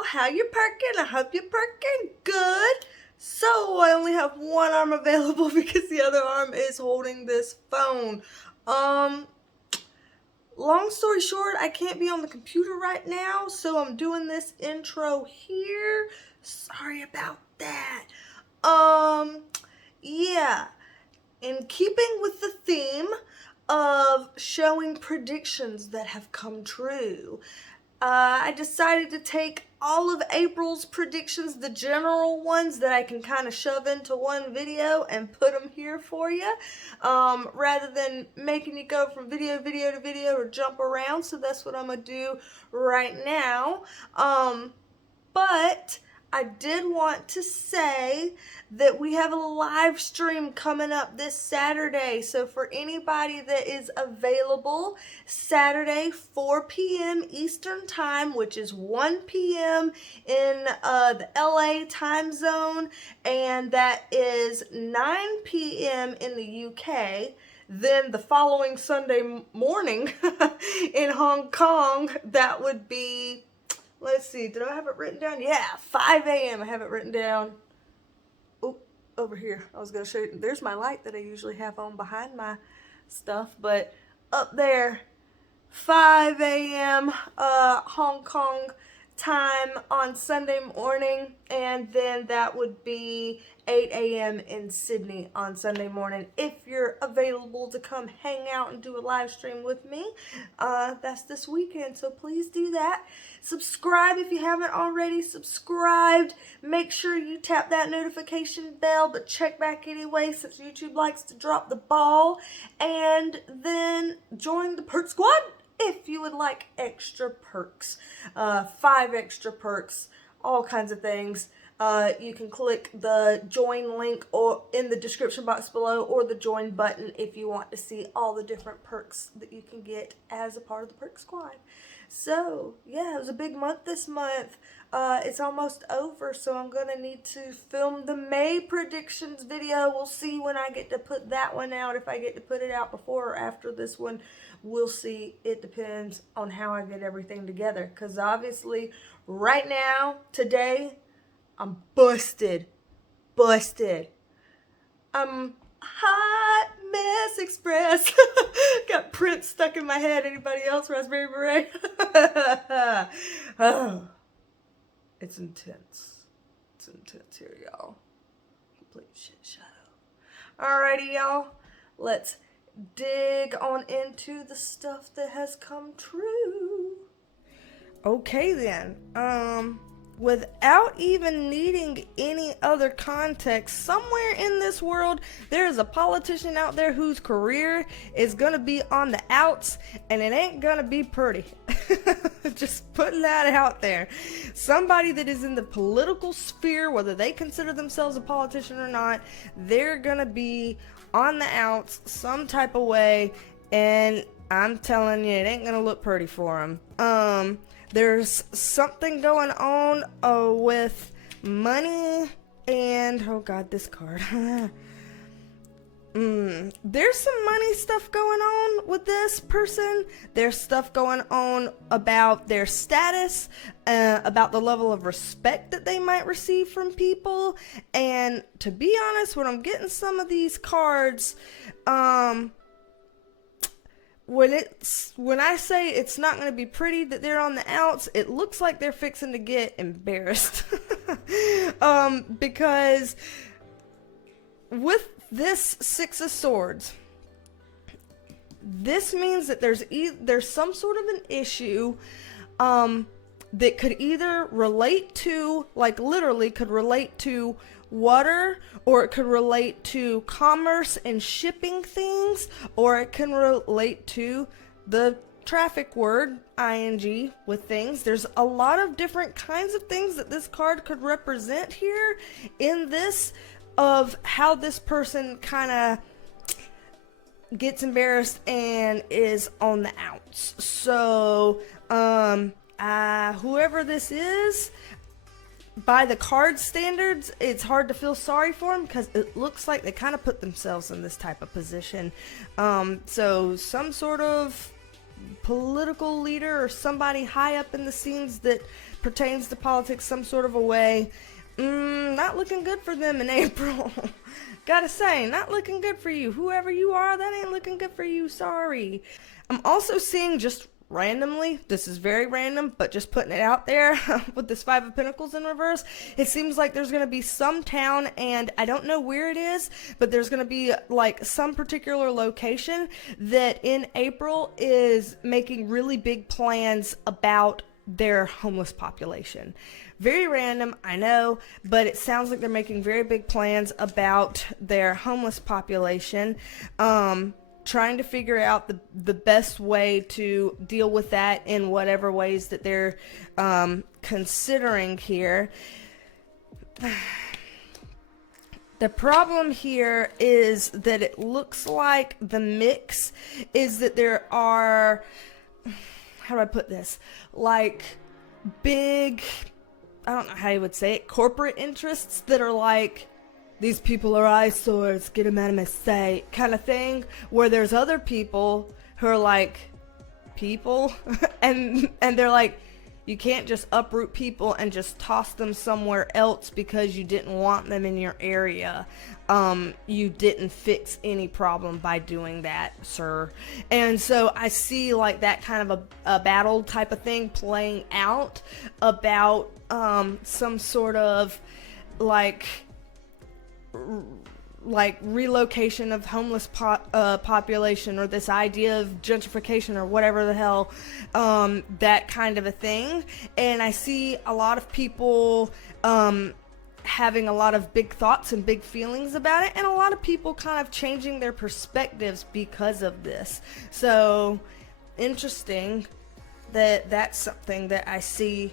y'all. How you perking? I hope you're perking good. So I only have one arm available because the other arm is holding this phone. Long story short, I can't be on the computer right now, so I'm doing this intro here. Sorry about that. Yeah. In keeping with the theme of showing predictions that have come true, I decided to take all of April's predictions, the general ones that I can kind of shove into one video and put them here for you, rather than making you go from video to video or jump around. So that's what I'm going to do right now. But I did want to say that we have a live stream coming up this Saturday. So for anybody that is available, Saturday, 4 p.m. Eastern Time, which is 1 p.m. in the LA time zone, and that is 9 p.m. in the UK. Then the following Sunday morning in Hong Kong, that would be... Let's see, did I have it written down? Yeah, 5 a.m. I have it written down. Oh, over here. I was going to show you. There's my light that I usually have on behind my stuff. But up there, 5 a.m. Hong Kong time on Sunday morning. And then that would be 8 a.m. in Sydney on Sunday morning. If you're available to come hang out and do a live stream with me, that's this weekend. So please do that. Subscribe if you haven't already subscribed. Make sure you tap that notification bell, but check back anyway since YouTube likes to drop the ball. And then join the Perk Squad if you would like extra perks. 5 extra perks, all kinds of things. You can click the join link or in the description box below, or the join button if you want to see all the different perks that you can get as a part of the Perk Squad. So, yeah, it was a big month this month. It's almost over, so I'm going to need to film the May predictions video. We'll see when I get to put that one out. If I get to put it out before or after this one, we'll see. It depends on how I get everything together. Because obviously, right now, today, I'm busted. I'm Hot Mess Express. Got Prince stuck in my head. Anybody else? Raspberry Beret? Oh, it's intense. It's intense here, y'all. Complete shit shadow. Alrighty, y'all. Let's dig on into the stuff that has come true. Okay, then. Without even needing any other context, somewhere in this world, there is a politician out there whose career is going to be on the outs, and it ain't going to be pretty. Just putting that out there. Somebody that is in the political sphere, whether they consider themselves a politician or not, they're going to be on the outs some type of way, and I'm telling you, it ain't going to look pretty for them. There's something going on with money and, oh God, this card. There's some money stuff going on with this person. There's stuff going on about their status, about the level of respect that they might receive from people. And to be honest, when I'm getting some of these cards, when I say it's not going to be pretty that they're on the outs, it looks like they're fixing to get embarrassed. Because with this Six of Swords, this means that there's some sort of an issue that could either relate to, like literally could relate to water, or it could relate to commerce and shipping things, or it can relate to the traffic word ing with things. There's a lot of different kinds of things that this card could represent here in this, of how this person kind of gets embarrassed and is on the outs. So whoever this is, by the card standards, it's hard to feel sorry for them because it looks like they kind of put themselves in this type of position. So some sort of political leader or somebody high up in the scenes that pertains to politics some sort of a way. Not looking good for them in April. Gotta say, not looking good for you. Whoever you are, that ain't looking good for you. Sorry. I'm also seeing, just randomly, this is very random, but just putting it out there with this Five of Pentacles in reverse, it seems like there's going to be some town, and I don't know where it is, but there's going to be like some particular location that in April is making really big plans about their homeless population. Very random, I know, but it sounds like they're making very big plans about their homeless population. Trying to figure out the best way to deal with that in whatever ways that they're considering here. The problem here is that it looks like the mix is that there are, how do I put this, like big, I don't know how you would say it, corporate interests that are like, these people are eyesores, get them out of my sight, kind of thing, where there's other people who are like, people, and they're like, you can't just uproot people and just toss them somewhere else because you didn't want them in your area. You didn't fix any problem by doing that, sir. And so I see like that kind of a battle type of thing playing out about some sort of like relocation of homeless population, or this idea of gentrification, or whatever the hell, that kind of a thing. And I see a lot of people having a lot of big thoughts and big feelings about it, and a lot of people kind of changing their perspectives because of this. So interesting that that's something that I see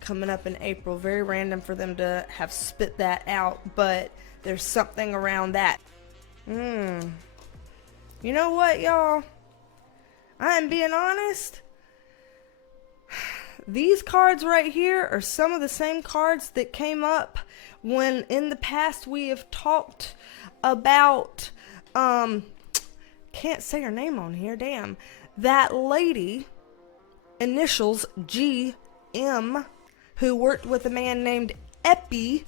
coming up in April. Very random for them to have spit that out, but there's something around that. You know what, y'all? I am being honest. These cards right here are some of the same cards that came up when in the past we have talked about, can't say her name on here, damn. That lady, initials GM, who worked with a man named Epi,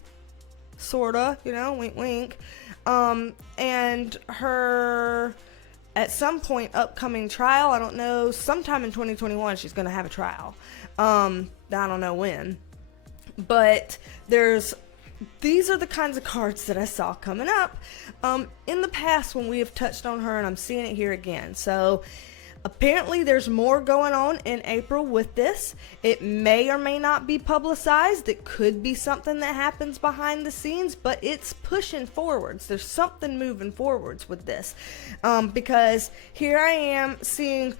sorta, you know, wink wink, and her, at some point, upcoming trial, I don't know, sometime in 2021 she's gonna have a trial, I don't know when, but these are the kinds of cards that I saw coming up, in the past when we have touched on her, and I'm seeing it here again. So apparently there's more going on in April with this. It may or may not be publicized. It could be something that happens behind the scenes, but it's pushing forwards. There's something moving forwards with this. Because here I am seeing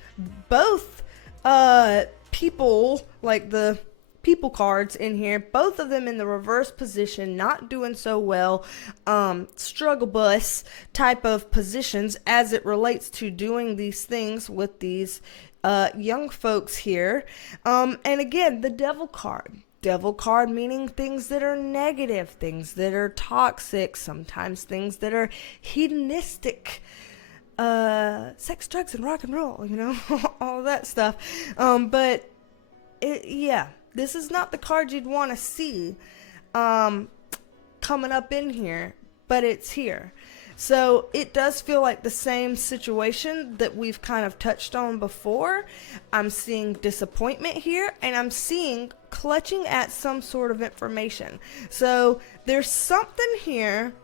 both people, like the people cards in here, both of them in the reverse position, not doing so well, struggle bus type of positions as it relates to doing these things with these young folks here. And again, the devil card meaning things that are negative, things that are toxic, sometimes things that are hedonistic, sex, drugs, and rock and roll, you know, all that stuff. But yeah, this is not the card you'd want to see coming up in here, but it's here. So it does feel like the same situation that we've kind of touched on before. I'm seeing disappointment here, and I'm seeing clutching at some sort of information. So there's something here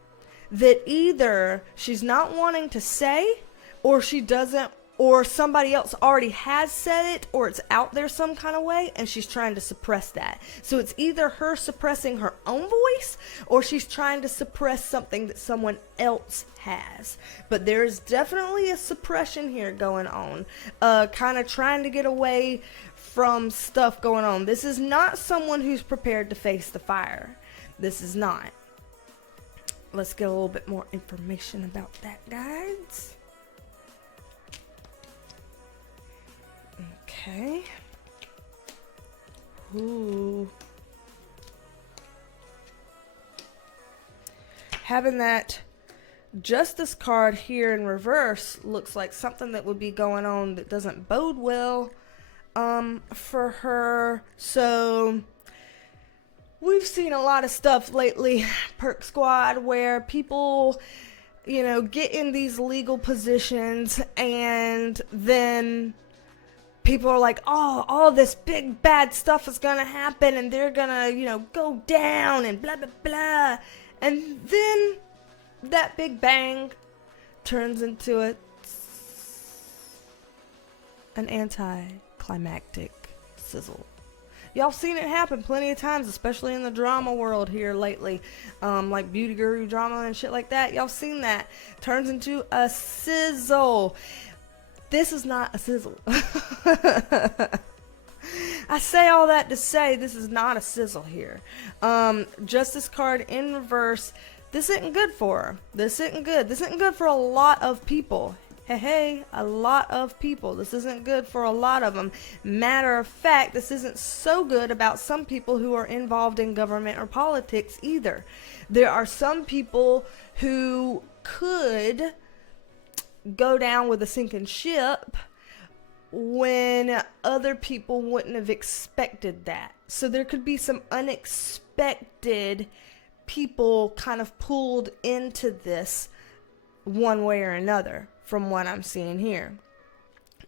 that either she's not wanting to say, or she doesn't, or somebody else already has said it, or it's out there some kind of way, and she's trying to suppress that. So it's either her suppressing her own voice, or she's trying to suppress something that someone else has. But there's definitely a suppression here going on, kind of trying to get away from stuff going on. This is not someone who's prepared to face the fire. This is not. Let's get a little bit more information about that, guys. Okay. Ooh. Having that Justice card here in reverse looks like something that would be going on that doesn't bode well for her. So we've seen a lot of stuff lately, Perk Squad, where people, get in these legal positions and then people are like, oh, all this big bad stuff is going to happen and they're going to, go down and blah, blah, blah. And then that big bang turns into an anticlimactic sizzle. Y'all seen it happen plenty of times, especially in the drama world here lately. Like beauty guru drama and shit like that. Y'all seen that. Turns into a sizzle. This is not a sizzle. I say all that to say this is not a sizzle here. Justice card in reverse. This isn't good for her. This isn't good. This isn't good for a lot of people. Hey, a lot of people. This isn't good for a lot of them. Matter of fact, this isn't so good about some people who are involved in government or politics either. There are some people who could go down with a sinking ship when other people wouldn't have expected that. So there could be some unexpected people kind of pulled into this one way or another. From what I'm seeing here,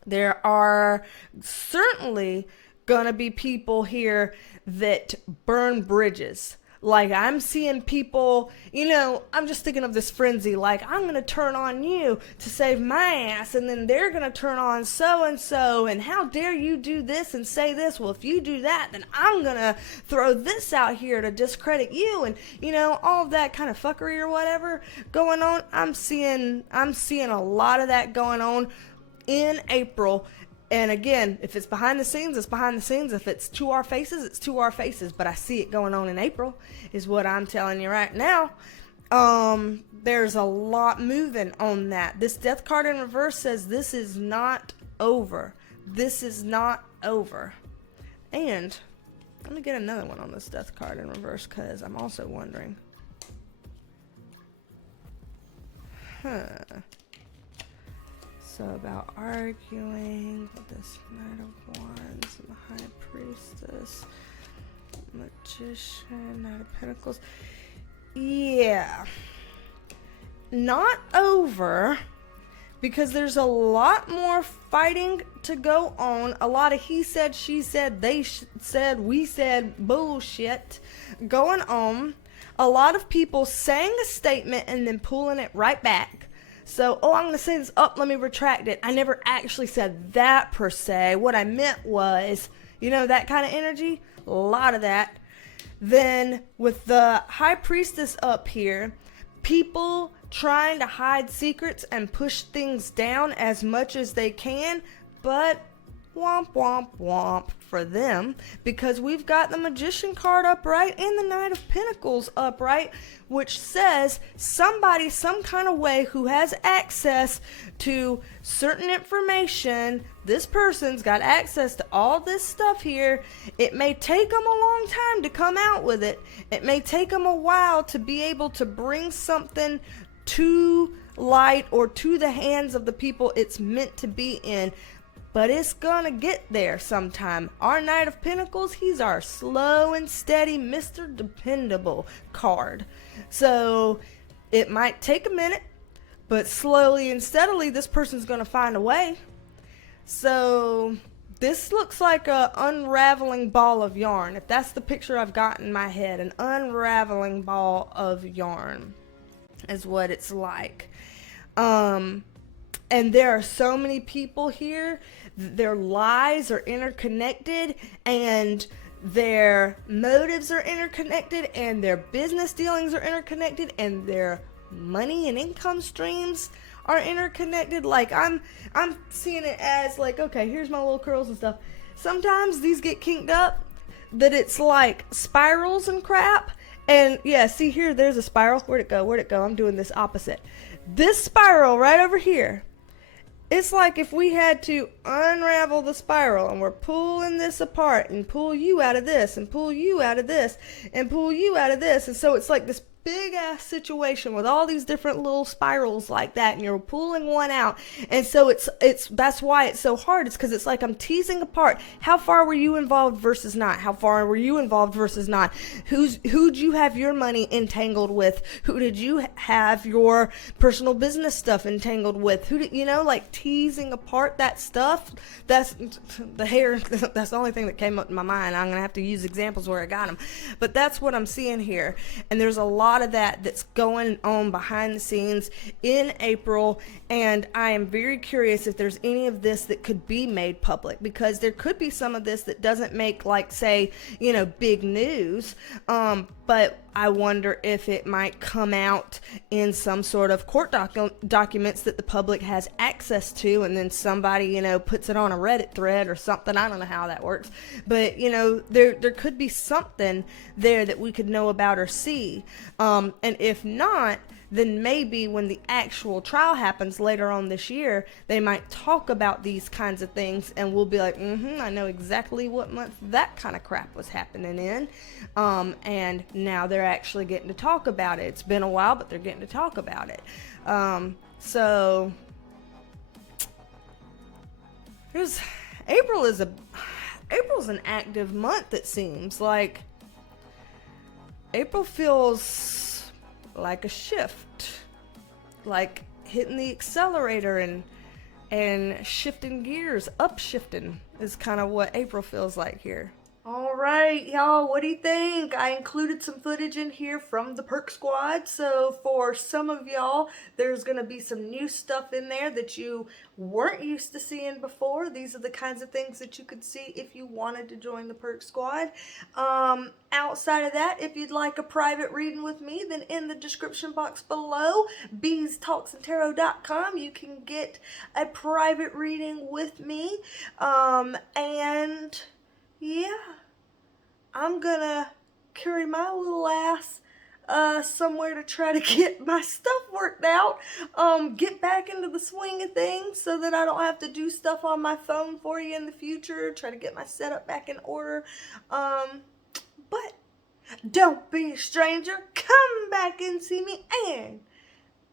there are certainly gonna be people here that burn bridges. Like, I'm seeing people, I'm just thinking of this frenzy, like, I'm gonna turn on you to save my ass, and then they're gonna turn on so-and-so, and how dare you do this and say this? Well, if you do that, then I'm gonna throw this out here to discredit you, and, all of that kind of fuckery or whatever going on. I'm seeing a lot of that going on in April. And again, if it's behind the scenes, it's behind the scenes. If it's to our faces, it's to our faces. But I see it going on in April, is what I'm telling you right now. There's a lot moving on that. This death card in reverse says this is not over. This is not over. And let me get another one on this death card in reverse, because I'm also wondering. So about arguing with this Knight of Wands, and the High Priestess, Magician, Knight of Pentacles. Yeah. Not over, because there's a lot more fighting to go on. A lot of he said, she said, they said, we said bullshit going on. A lot of people saying a statement and then pulling it right back. So, I'm going to say this up, let me retract it. I never actually said that per se. What I meant was, that kind of energy, a lot of that. Then with the High Priestess up here, people trying to hide secrets and push things down as much as they can, but womp womp womp for them, because we've got the Magician card upright and the Knight of Pentacles upright, which says somebody some kind of way who has access to certain information. This person's got access to all this stuff here. It may take them a long time to come out with it. It may take them a while to be able to bring something to light or to the hands of the people it's meant to be in. But it's gonna get there sometime. Our Knight of Pentacles, he's our slow and steady Mr. Dependable card. So it might take a minute, but slowly and steadily this person's gonna find a way. So this looks like a unraveling ball of yarn. If that's the picture I've got in my head, an unraveling ball of yarn is what it's like. And there are so many people here. Their lies are interconnected, and their motives are interconnected, and their business dealings are interconnected, and their money and income streams are interconnected. Like, I'm seeing it as like, okay, here's my little curls and stuff. Sometimes these get kinked up that it's like spirals and crap. And yeah, see here, there's a spiral. Where'd it go? Where'd it go? I'm doing this opposite. This spiral right over here. It's like if we had to unravel the spiral, and we're pulling this apart and pull you out of this and pull you out of this and pull you out of this. And so it's like this big ass situation with all these different little spirals like that, and you're pulling one out. And so it's that's why it's so hard. It's because it's like I'm teasing apart how far were you involved versus not, how far were you involved versus not, who'd you have your money entangled with, who did you have your personal business stuff entangled with, who did, like teasing apart that stuff. That's the hair. That's the only thing that came up in my mind. I'm gonna have to use examples where I got them, but that's what I'm seeing here. And there's a lot of that that's going on behind the scenes in April, and I am very curious if there's any of this that could be made public, because there could be some of this that doesn't make, like, say, big news, but I wonder if it might come out in some sort of court documents that the public has access to, and then somebody, puts it on a Reddit thread or something. I don't know how that works, but, there could be something there that we could know about or see. And if not, then maybe when the actual trial happens later on this year, they might talk about these kinds of things, and we'll be like, I know exactly what month that kind of crap was happening in. And now they're actually getting to talk about it. It's been a while, but they're getting to talk about it. So April's an active month, it seems. Like, April feels like a shift, like hitting the accelerator and shifting gears, upshifting is kind of what April feels like here. All right, y'all, what do you think? I included some footage in here from the Perk Squad, so for some of y'all, there's going to be some new stuff in there that you weren't used to seeing before. These are the kinds of things that you could see if you wanted to join the Perk Squad. Outside of that, if you'd like a private reading with me, then in the description box below, BeasTalksAndTarot.com, you can get a private reading with me. And yeah, I'm gonna carry my little ass somewhere to try to get my stuff worked out, get back into the swing of things so that I don't have to do stuff on my phone for you in the future, try to get my setup back in order. But don't be a stranger, come back and see me, and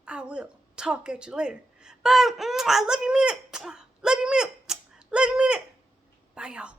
I will talk at you later. Bye. I love you, mean it. Love you, mean it. Love you, mean it. Bye, y'all.